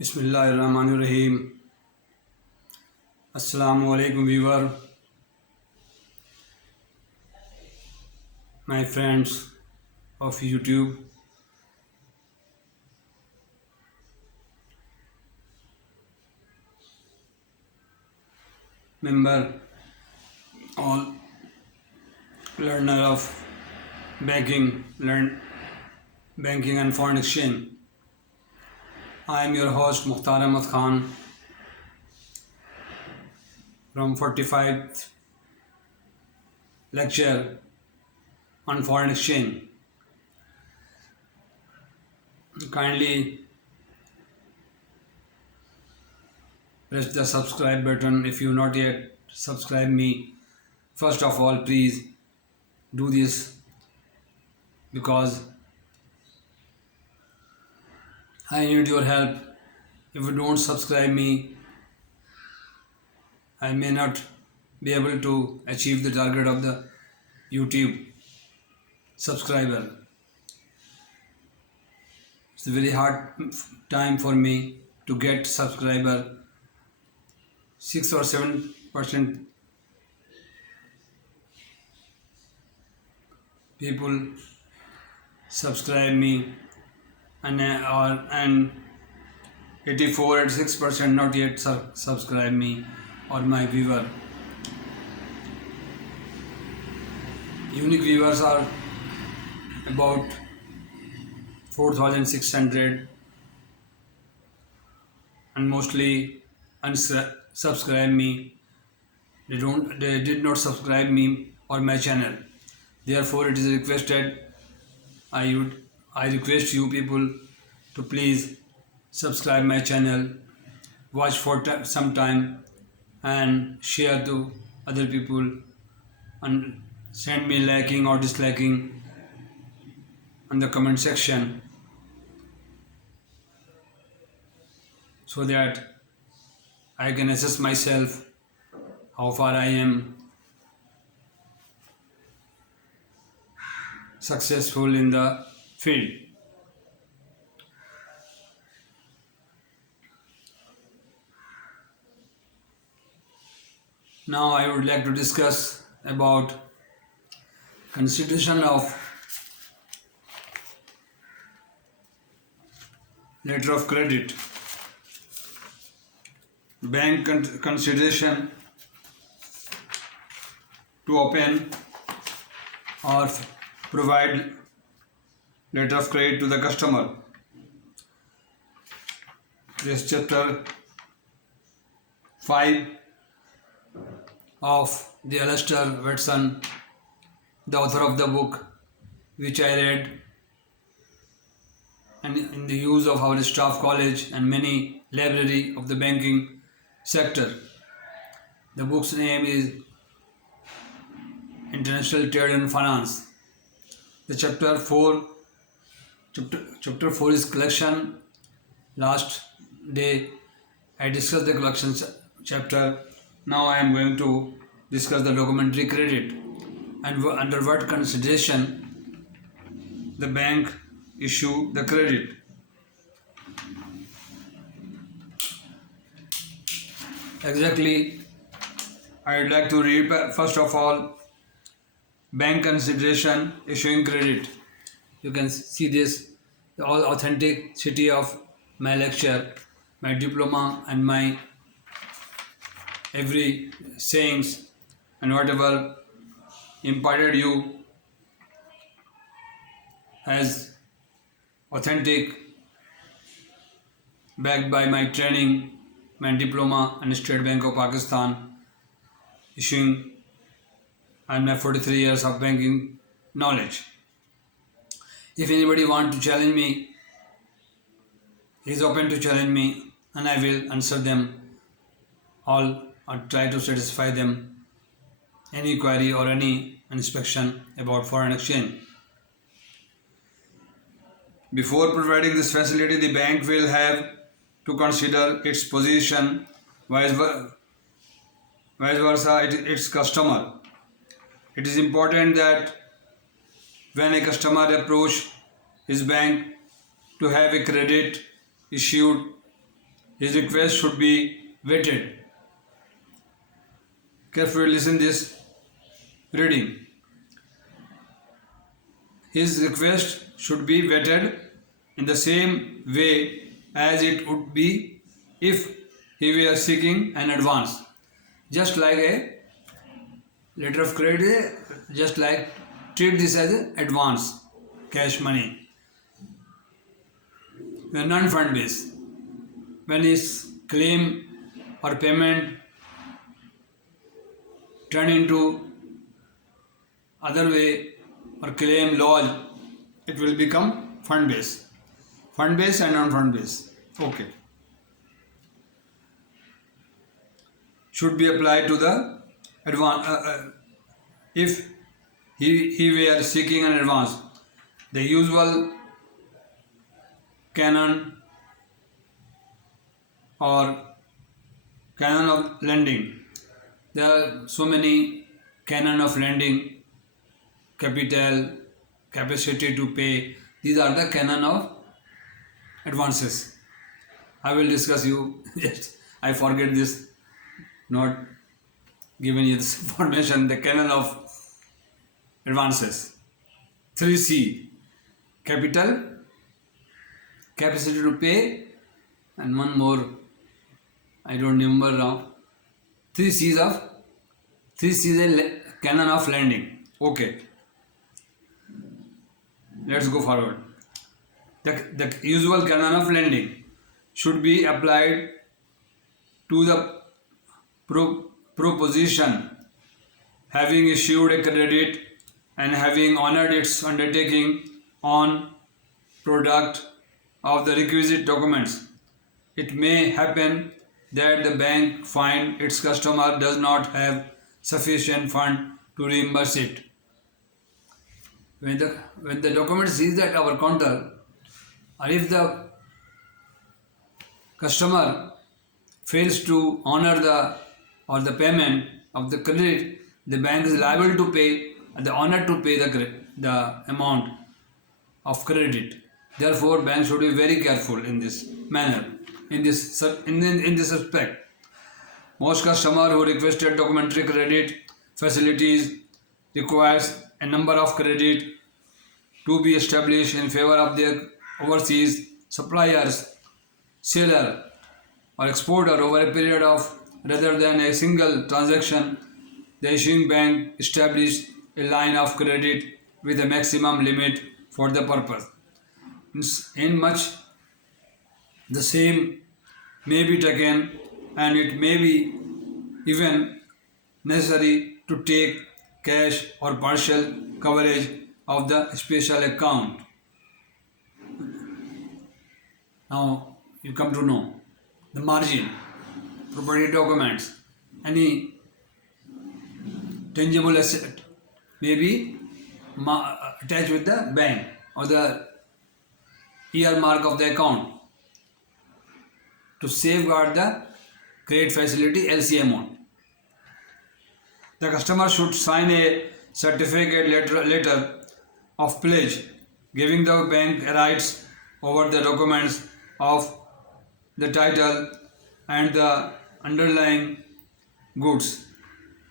Bismillahirrahmanirrahim. Assalamu alaikum viewer, my friends of YouTube. Member, all learner of banking, learn banking and foreign exchange. I am your host Mukhtar Ahmed Khan from 45th lecture on foreign exchange. Kindly press the subscribe button if you not yet subscribe me. First of all, please do this because I need your help. If you don't subscribe me, I may not be able to achieve the target of the YouTube subscriber. It's a very hard time for me to get subscriber. 6 or 7% people subscribe me, and 86% not yet subscribe me or my viewer. Unique viewers are about 4,600 and mostly unsubscribe me. They did not subscribe me or my channel. Therefore, it is requested. I request you people to please subscribe my channel, watch for some time, and share to other people, and send me liking or disliking in the comment section so that I can assess myself how far I am successful in the field. Now I would like to discuss about consideration of letter of credit. Bank consideration to open or provide letter of credit to the customer. This chapter 5 of the Alasdair Watson, the author of the book, which I read and in the use of our staff college and many library of the banking sector. The book's name is International Trade and Finance. The chapter 4 is collection. Last day I discussed the collection chapter. Now I am going to discuss the documentary credit and under what consideration the bank issue the credit. Exactly, I would like to read first of all bank consideration issuing credit. You can see this, all authenticity of my lecture, my diploma and my every sayings and whatever imparted you as authentic, backed by my training, my diploma and State Bank of Pakistan issuing and my 43 years of banking knowledge. If anybody want to challenge me, he is open to challenge me and I will answer them all or try to satisfy them any query or any inspection about foreign exchange. Before providing this facility, the bank will have to consider its position, vice versa its customer. It is important that when a customer approach his bank to have a credit issued His request should be vetted. Carefully listen this reading. His request should be vetted in the same way as it would be if he were seeking an advance. Just like a letter of credit, just like treat this as an advance, cash money. The non-fund based. When his claim or payment turn into other way or claim lodge, it will become fund based. Fund based and non-fund based. Okay. Should be applied to the advance. If he were seeking an advance, the usual canon or canon of lending. There are so many canon of lending: capital, capacity to pay. These are the canon of advances. I will discuss you. Just I forget this, not given you this information. The canon of advances. 3C: capital, capacity to pay, and one more. I don't remember now. 3 C's a canon of lending. Okay. Let's go forward. The usual canon of lending should be applied to the proposition having issued a credit and having honored its undertaking on product of the requisite documents. It may happen that the bank find its customer does not have sufficient fund to reimburse it. When the document sees at our counter, or if the customer fails to honor the payment of the credit, the bank is liable to pay the honor to pay the amount of credit. Therefore, bank should be very careful in this manner. In this aspect, most customer who requested documentary credit facilities requires a number of credit to be established in favor of their overseas suppliers, seller or exporter over a period of rather than a single transaction. The issuing bank established a line of credit with a maximum limit for the purpose. In much the same may be taken, and it may be even necessary to take cash or partial coverage of the special account. Now you come to know the margin, property documents, any tangible asset may be attached with the bank or the earmark of the account to safeguard the credit facility LC amount. The customer should sign a certificate letter of pledge giving the bank rights over the documents of the title and the underlying goods.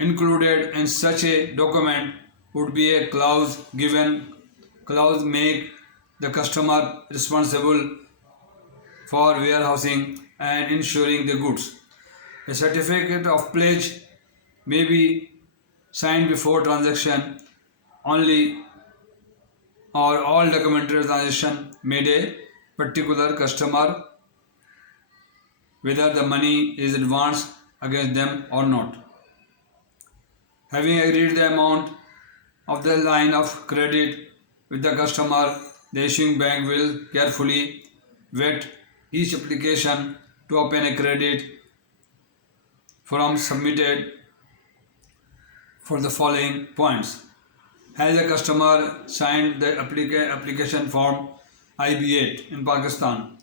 Included in such a document would be a clause make the customer responsible for warehousing and insuring the goods. A certificate of pledge may be signed before transaction only or all documentary transaction made a particular customer, whether the money is advanced against them or not. Having agreed the amount of the line of credit with the customer, the issuing bank will carefully vet each application to open a credit form submitted for the following points. Has a customer signed the application form IB8 in Pakistan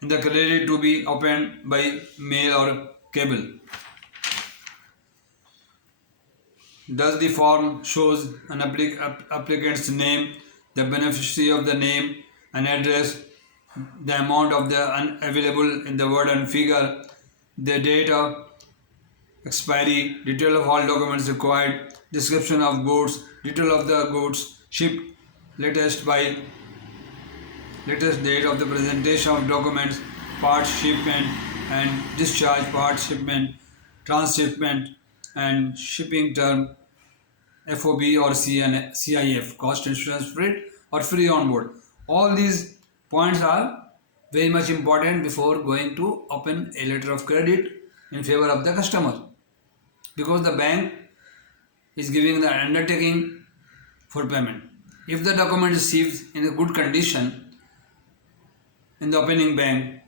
and the credit to be opened by mail or cable? Does the form shows an applicant's name, the beneficiary of the name and address the amount of the available in the word and figure, the date of expiry, detail of all documents required, description of goods, detail of the goods shipped, latest date of the presentation of documents, part shipment and discharge, part shipment, transshipment and shipping term, FOB or CIF, cost, insurance, freight or free on board. All these points are very much important before going to open a letter of credit in favor of the customer, because the bank is giving the undertaking for payment. If the document is received in a good condition in the opening bank,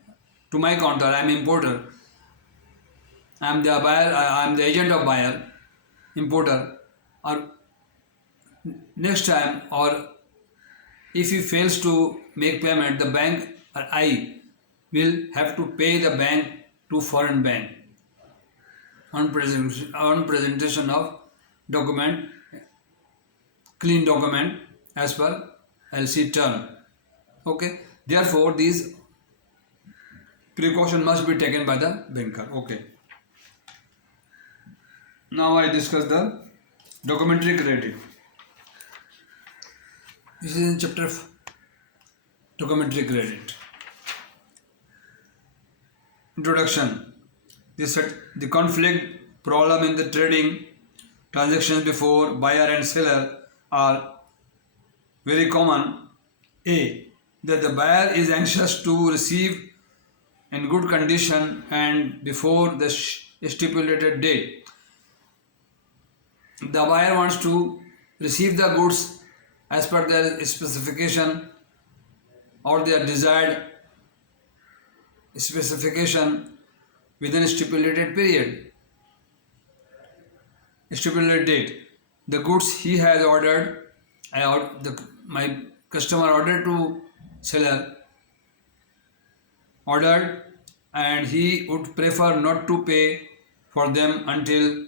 to my counter, I am importer, I am the buyer, I am the agent of buyer, importer, or next time, or if he fails to make payment, the bank or I will have to pay the bank to foreign bank on presentation of document, clean document as per LC term. Okay. Therefore, these precaution must be taken by the banker. Okay. Now I discuss the documentary credit. This is in chapter of documentary credit. Introduction. The conflict problem in the trading transactions before buyer and seller are very common. A. That the buyer is anxious to receive in good condition and before the stipulated date. The buyer wants to receive the goods as per their specification or their desired specification within a stipulated period, stipulated date. The goods he has ordered, my customer ordered to seller, ordered, and he would prefer not to pay for them until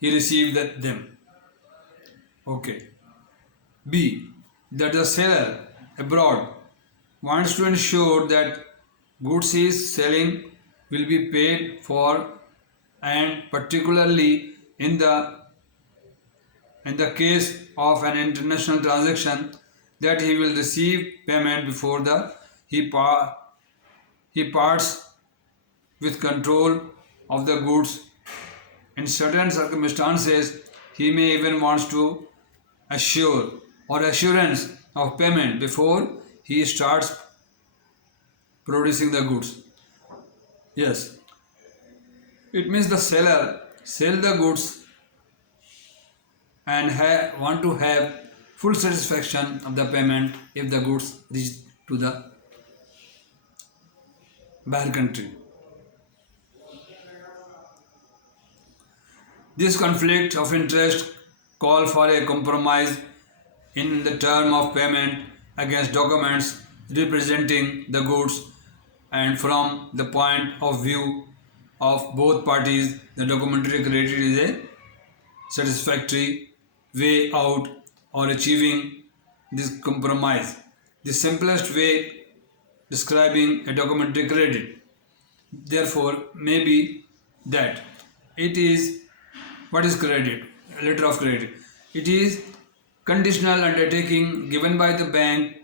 he received them. Okay. B. That the seller abroad wants to ensure that goods he is selling will be paid for, and particularly in the case of an international transaction, that he will receive payment before he parts with control of the goods. In certain circumstances, he may even want to assure or assurance of payment before he starts producing the goods. Yes, it means the seller sell the goods and want to have full satisfaction of the payment if the goods reach to the buyer country. This conflict of interest call for a compromise in the term of payment against documents representing the goods, and from the point of view of both parties, the documentary credit is a satisfactory way out or achieving this compromise. The simplest way describing a documentary credit, therefore, may be that it is, what is credit? A letter of credit. It is conditional undertaking given by the bank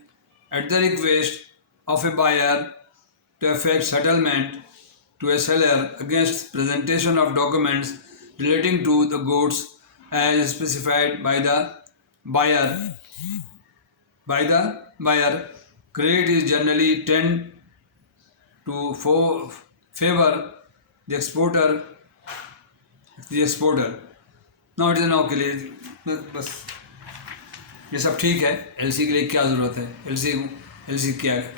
at the request of a buyer to effect settlement to a seller against presentation of documents relating to the goods as specified by the buyer. Credit is generally tend to favor the exporter. Now it is now के लिए बस ये सब ठीक है. LC के लिए क्या ज़रूरत है? एलसी क्या है?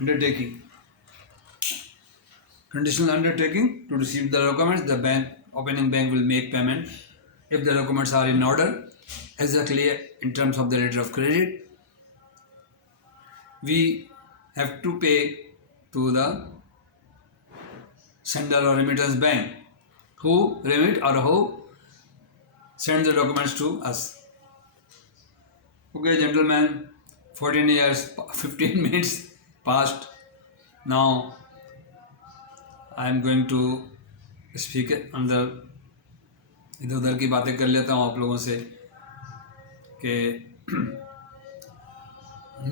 Undertaking, conditional undertaking to receive the documents. The opening bank will make payment if the documents are in order. Exactly in terms of the letter of credit, we have to pay to the sender or remittance bank who remit or who send the documents to us. Okay, gentlemen, 14 years, 15 minutes past. Now I am going to speak अंदर इधर उधर की बातें कर लेता हूँ आप लोगों से कि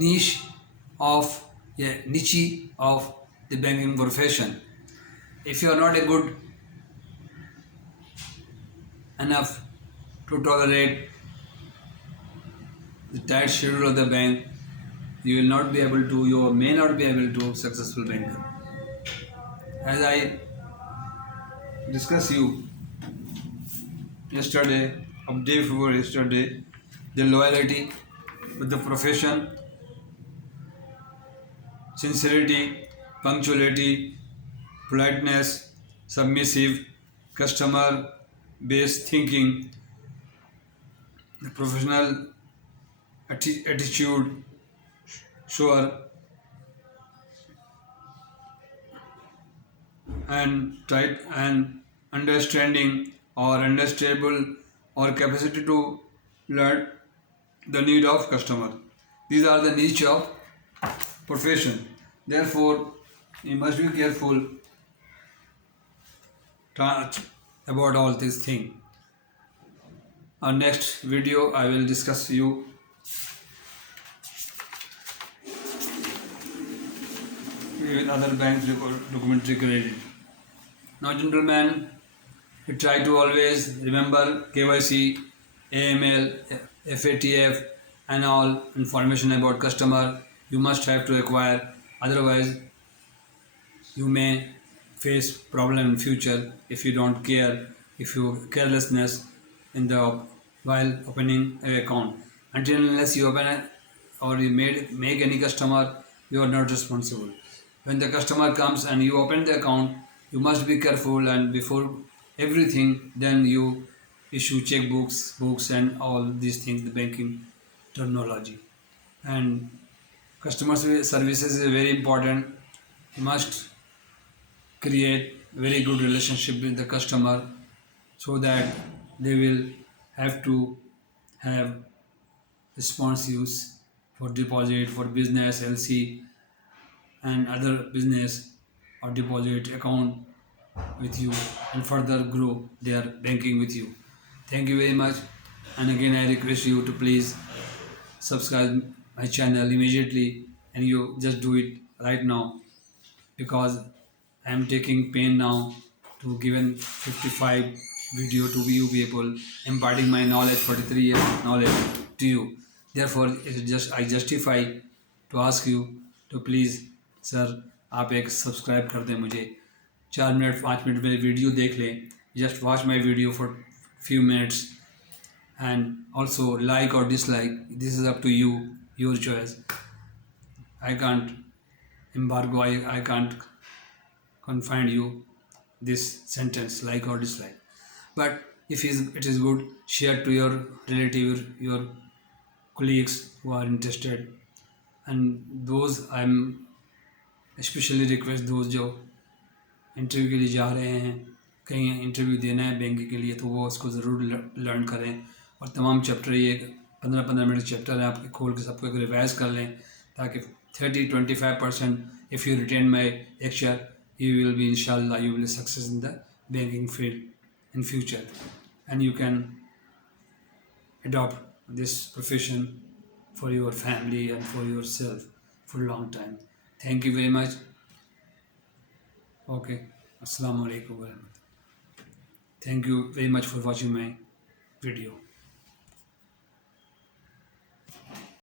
niche of the banking profession. If you are not a good enough to tolerate the tight schedule of the bank, you will not be able to, you may not be able to successful banker. As I discussed you yesterday, of day before yesterday, the loyalty with the profession, sincerity, punctuality, politeness, submissive, customer based thinking, the professional attitude, sure, and tight and understanding or understandable or capacity to learn the need of customer. These are the niche of profession. Therefore, you must be careful about all these things. Our next video, I will discuss you with other banks documentary credit. Now, gentlemen, you try to always remember KYC, AML, FATF, and all information about customer. You must have to acquire. Otherwise, you may face problem in future if you don't care, if you carelessness in the while opening an account. Until unless you open it or you make any customer, you are not responsible. When the customer comes and you open the account, you must be careful, and before everything, then you issue checkbooks, books, and all these things, the banking terminology. And customer services is very important. You must create very good relationship with the customer so that they will have to have response use for deposit, for business, LC, and other business or deposit account with you, and further grow their banking with you. Thank you very much, and again I request you to please subscribe my channel immediately, and you just do it right now, because I am taking pain now to given 55 video to you people, imparting my knowledge, 43 years of knowledge to you. Therefore, I justify to ask you to please sir, आप एक subscribe कर दें मुझे. 4 minute 5 minute में video देख लें. Just watch my video for few minutes, and also like or dislike. This is up to you, your choice. I can't embargo, I can't confine you this sentence, like or dislike. But if it is good, share to your relative, your colleagues who are interested, and those I'm especially request those जो interview के लिए जा रहे हैं, कहीं interview देना है banking के लिए, तो वो उसको ज़रूर लर्न करें. और तमाम चैप्टर, ये 15-15 मिनट चैप्टर है, आपके खोल के सबको एक रिवाइज कर लें, ताकि 30-25% if you retain my lecture, you will be, inshallah, you will be success in the banking field in future, and you can adopt this profession for your family and for yourself for a long time. Thank you very much. Okay, Assalamu Alaikum. Thank you very much for watching my video.